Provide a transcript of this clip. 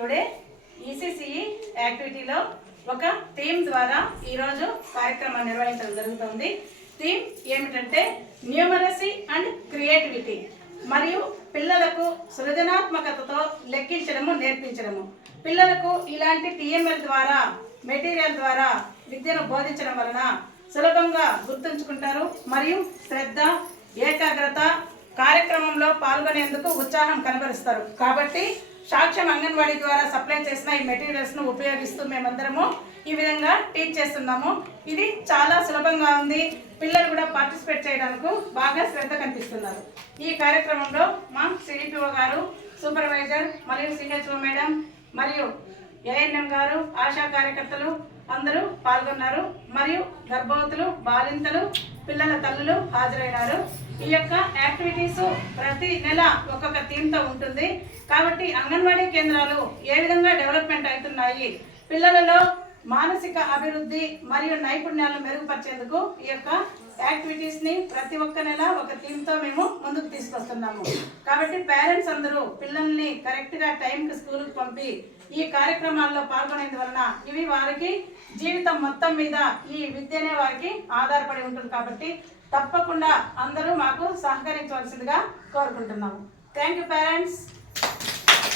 Today ECCE యాక్టివిటీలో ఒక theme ద్వారా ఈరోజు కార్యక్రమం నిర్వహించడం జరుగుతుంది. థీమ్ ఏమిటంటే న్యూమరసీ అండ్ క్రియేటివిటీ, మరియు పిల్లలకు సృజనాత్మకతతో లెక్కించడము నేర్పించడము. పిల్లలకు ఇలాంటి టీఎంఎల్ ద్వారా మెటీరియల్ ద్వారా విద్యను బోధించడం వలన సులభంగా గుర్తుంచుకుంటారు మరియు శ్రద్ధ ఏకాగ్రత కార్యక్రమంలో పాల్గొనేందుకు ఉత్సాహం కనబరుస్తారు. కాబట్టి సాక్ష్యం అంగన్వాడీ ద్వారా సప్లై చేసిన ఈ మెటీరియల్స్ను ఉపయోగిస్తూ మేమందరము ఈ విధంగా టీచ్ చేస్తున్నాము. ఇది చాలా సులభంగా ఉంది. పిల్లలు కూడా పార్టిసిపేట్ చేయడానికి బాగా శ్రద్ధ కనిపిస్తున్నారు. ఈ కార్యక్రమంలో మా సిడిపిఓ గారు, సూపర్వైజర్ మరియు సిహెచ్ఓ మేడం మరియు ఏఎన్ఎం గారు, ఆశా కార్యకర్తలు అందరూ పాల్గొన్నారు. మరియు గర్భవతులు, బాలింతలు, పిల్లల తల్లులు హాజరైనారు. ఈ యొక్క యాక్టివిటీస్ ప్రతి నెల ఒక్కొక్క థీమ్తో ఉంటుంది. కాబట్టి అంగన్వాడీ కేంద్రాలు ఏ విధంగా డెవలప్మెంట్ అవుతున్నాయి, పిల్లలలో మానసిక అభివృద్ధి మరియు నైపుణ్యాలను మెరుగుపరిచేందుకు ఈ యొక్క యాక్టివిటీస్ని ప్రతి ఒక్క నెల ఒక థీమ్తో మేము ముందుకు తీసుకొస్తున్నాము. కాబట్టి పేరెంట్స్ అందరూ పిల్లల్ని కరెక్ట్గా టైంకి స్కూల్కి పంపి ఈ కార్యక్రమాల్లో పాల్గొనేందువలన ఇవి వారికి జీవితం మొత్తం మీద ఈ విద్యనే వారికి ఆధారపడి ఉంటుంది. కాబట్టి తప్పకుండా అందరూ మాకు సహకరించవలసిందిగా కోరుకుంటున్నాము. Thank you parents.